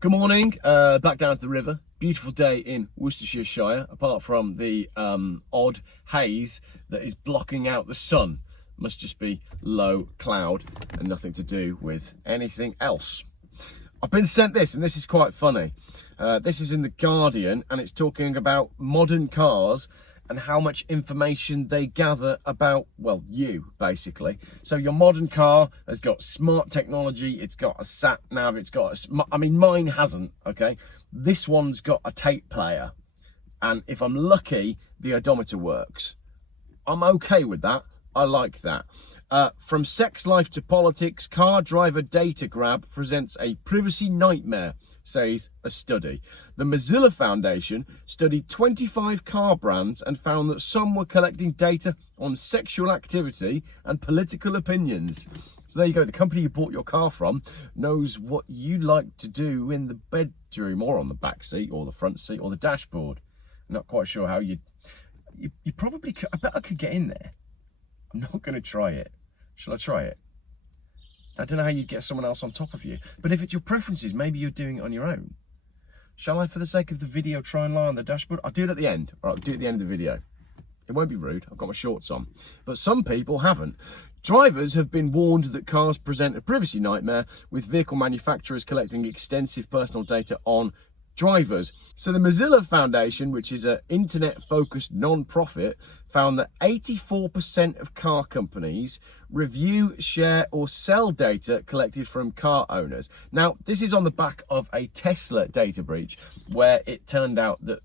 Good morning, back down to the river. Beautiful day in Worcestershire, apart from the odd haze that is blocking out the sun. Must just be low cloud and nothing to do with anything else. I've been sent this, and this is quite funny. This is in The Guardian, and it's talking about modern cars and how much information they gather about, well, you, basically. So your modern car has got smart technology, it's got a sat nav, it's got I mean, mine hasn't, okay? This one's got a tape player, and if I'm lucky, the odometer works. I'm okay with that. I like that. From sex life to politics, car driver data grab presents a privacy nightmare, says a study. The Mozilla Foundation studied 25 car brands and found that some were collecting data on sexual activity and political opinions. So there you go, the company you bought your car from knows what you like to do in the bedroom or on the back seat or the front seat or the dashboard. I'm not quite sure how you probably could. I bet I could get in there. I'm not going to try it. Shall I try it? I don't know how you'd get someone else on top of you. But if it's your preferences, maybe you're doing it on your own. Shall I, for the sake of the video, try and lie on the dashboard? I'll do it at the end. All right, I'll do it at the end of the video. It won't be rude. I've got my shorts on. But some people haven't. Drivers have been warned that cars present a privacy nightmare, with vehicle manufacturers collecting extensive personal data on drivers. So the Mozilla Foundation, which is an internet-focused non-profit, found that 84% of car companies review, share or sell data collected from car owners. Now, this is on the back of a Tesla data breach, where it turned out that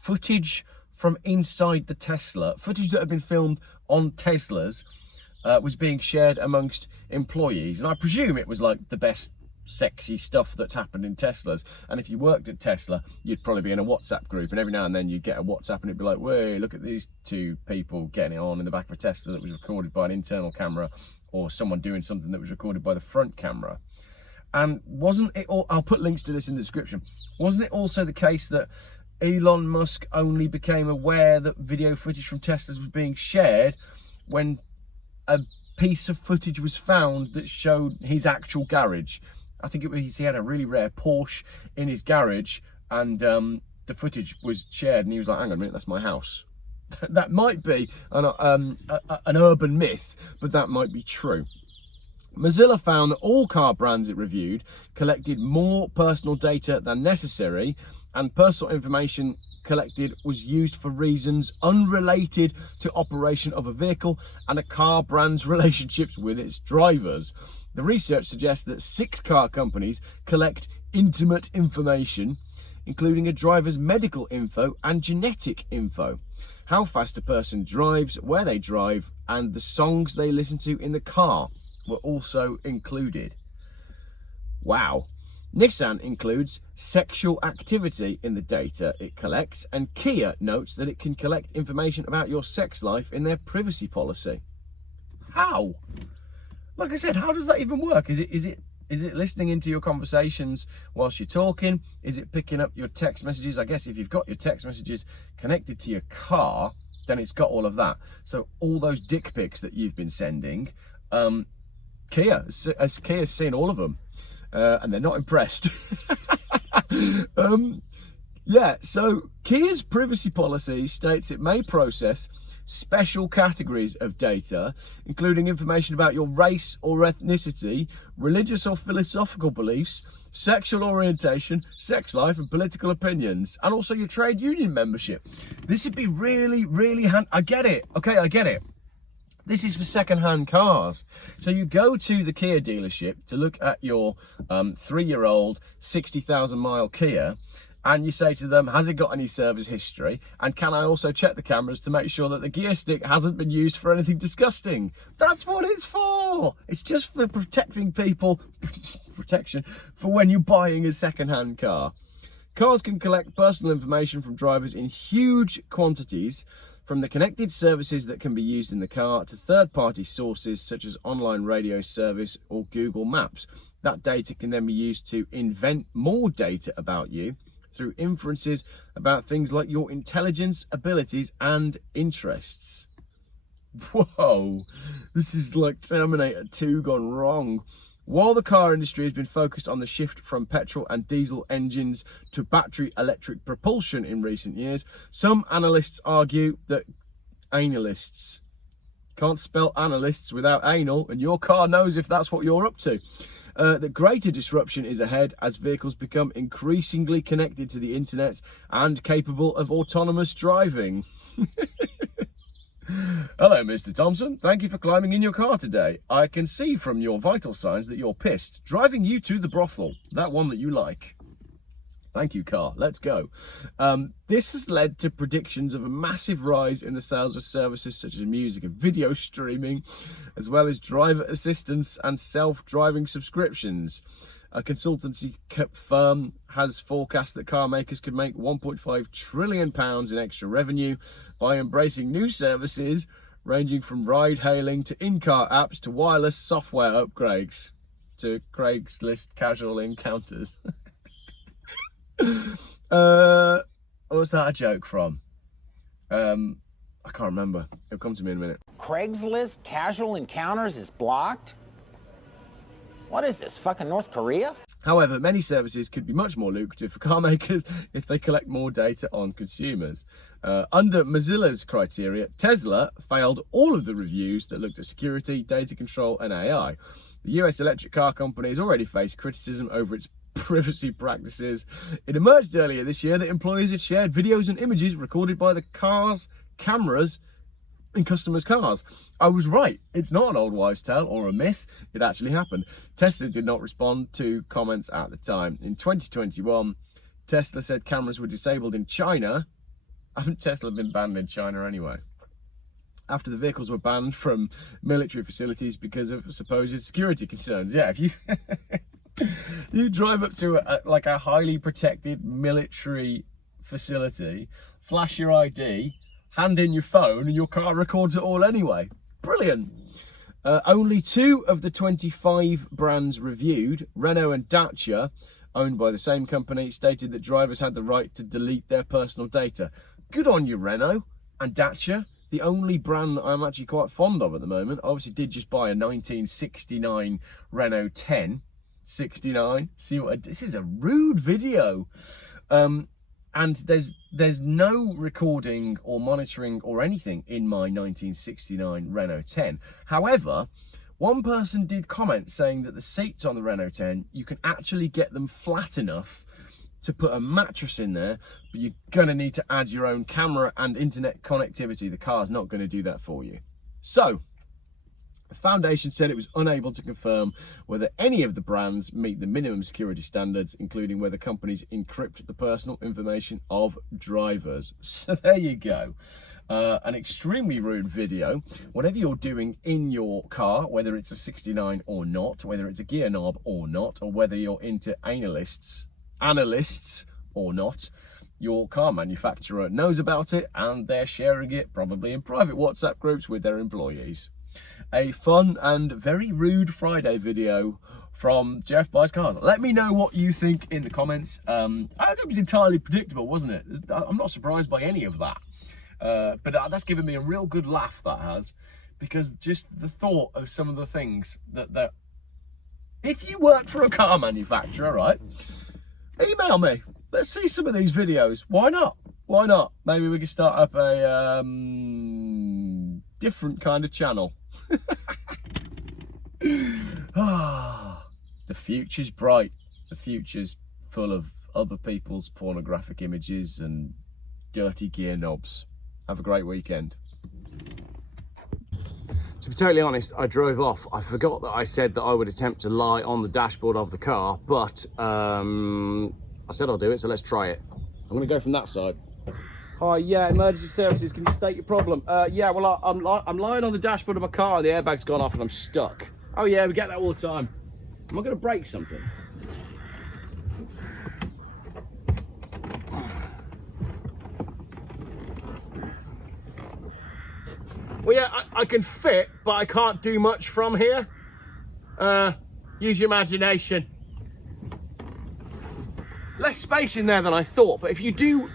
footage from inside the Tesla, footage that had been filmed on Teslas, was being shared amongst employees. And I presume it was like the best sexy stuff that's happened in Teslas, and if you worked at Tesla, you'd probably be in a WhatsApp group, and every now and then you'd get a WhatsApp and it'd be like, whoa, look at these two people getting it on in the back of a Tesla that was recorded by an internal camera, or someone doing something that was recorded by the front camera. And wasn't it all, I'll put links to this in the description, wasn't it also the case that Elon Musk only became aware that video footage from Teslas was being shared when a piece of footage was found that showed his actual garage? I think it was, he had a really rare Porsche in his garage, and the footage was shared, and he was like, hang on a minute, that's my house. That might be an urban myth, but that might be true. Mozilla found that all car brands it reviewed collected more personal data than necessary, and personal information collected was used for reasons unrelated to operation of a vehicle and a car brand's relationships with its drivers. The research suggests that 6 car companies collect intimate information, including a driver's medical info and genetic info, how fast a person drives, where they drive, and the songs they listen to in the car were also included. Wow. Nissan includes sexual activity in the data it collects, and Kia notes that it can collect information about your sex life in their privacy policy. How? Like I said, how does that even work? Is it listening into your conversations whilst you're talking? Is it picking up your text messages? I guess if you've got your text messages connected to your car, then it's got all of that. So all those dick pics that you've been sending, Kia's seen all of them. And they're not impressed. Yeah, so Kia's privacy policy states it may process special categories of data, including information about your race or ethnicity, religious or philosophical beliefs, sexual orientation, sex life and political opinions, and also your trade union membership. This would be really, really handy. I get it. Okay, I get it. This is for second-hand cars. So you go to the Kia dealership to look at your 3-year-old 60,000 mile Kia, and you say to them, has it got any service history? And can I also check the cameras to make sure that the gear stick hasn't been used for anything disgusting? That's what it's for. It's just for protecting people, protection for when you're buying a second-hand car. Cars can collect personal information from drivers in huge quantities, from the connected services that can be used in the car to third-party sources such as online radio service or Google Maps. That data can then be used to invent more data about you through inferences about things like your intelligence, abilities and interests. Whoa, this is like Terminator 2 gone wrong. While the car industry has been focused on the shift from petrol and diesel engines to battery electric propulsion in recent years, some analysts argue that analysts can't spell analysts without anal, and your car knows if that's what you're up to. That greater disruption is ahead as vehicles become increasingly connected to the internet and capable of autonomous driving. Hello, Mr. Thompson. Thank you for climbing in your car today. I can see from your vital signs that you're pissed. Driving you to the brothel, that one that you like. Thank you, car. Let's go. This has led to predictions of a massive rise in the sales of services such as music and video streaming, as well as driver assistance and self-driving subscriptions. A consultancy firm has forecast that car makers could make £1.5 trillion in extra revenue by embracing new services ranging from ride-hailing to in-car apps to wireless software upgrades to Craigslist casual encounters. What's that a joke from? I can't remember. It'll come to me in a minute. Craigslist casual encounters is blocked? What is this, fucking North Korea? However, many services could be much more lucrative for car makers if they collect more data on consumers. Under Mozilla's criteria, Tesla failed all of the reviews that looked at security, data control and AI. The US electric car company has already faced criticism over its privacy practices. It emerged earlier this year that employees had shared videos and images recorded by the car's cameras in customers' cars. I was right. It's not an old wives' tale or a myth. It actually happened. Tesla did not respond to comments at the time. In 2021, Tesla said cameras were disabled in China. Haven't Tesla been banned in China anyway? After the vehicles were banned from military facilities because of supposed security concerns. Yeah, if you you drive up to a highly protected military facility, flash your ID, hand in your phone, and your car records it all anyway. Brilliant. Only 2 of the 25 brands reviewed, Renault and Dacia, owned by the same company, stated that drivers had the right to delete their personal data. Good on you, Renault and Dacia. The only brand that I'm actually quite fond of at the moment. I obviously did just buy a 1969 Renault 10. 69. See what this is a rude video. And there's no recording or monitoring or anything in my 1969 Renault 10. However, one person did comment saying that the seats on the Renault 10, you can actually get them flat enough to put a mattress in there, but you're going to need to add your own camera and internet connectivity. The car's not going to do that for you. So, the foundation said it was unable to confirm whether any of the brands meet the minimum security standards, including whether companies encrypt the personal information of drivers. So there you go. An extremely rude video. Whatever you're doing in your car, whether it's a 69 or not, whether it's a gear knob or not, or whether you're into analysts or not, your car manufacturer knows about it and they're sharing it probably in private WhatsApp groups with their employees. A fun and very rude Friday video from Geoff Buys Cars. Let me know what you think in the comments. I think it was entirely predictable, wasn't it? I'm not surprised by any of that. But that's given me a real good laugh, that has. Because just the thought of some of the things that if you work for a car manufacturer, right, email me. Let's see some of these videos. Why not? Why not? Maybe we could start up a different kind of channel. The future's bright. The future's full of other people's pornographic images and dirty gear knobs. Have a great weekend. To be totally honest, I drove off. I forgot that I said that I would attempt to lie on the dashboard of the car, but I said I'll do it, so let's try it. I'm going to go from that side. Hi, yeah, emergency services, can you state your problem? Yeah, well, I'm lying on the dashboard of my car, the airbag's gone off and I'm stuck. Oh yeah, we get that all the time. Am I going to break something? Well, yeah, I can fit, but I can't do much from here. Use your imagination. Less space in there than I thought, but if you do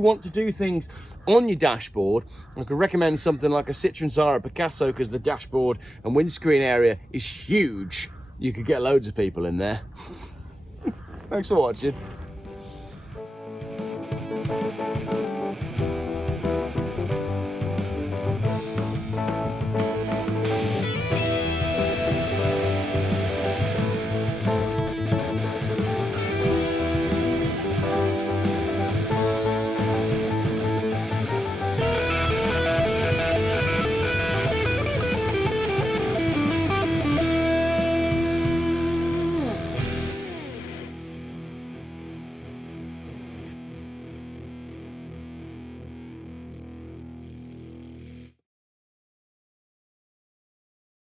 want to do things on your dashboard, I could recommend something like a Citroen Zara Picasso, because the dashboard and windscreen area is huge You could get loads of people in there. Thanks for watching.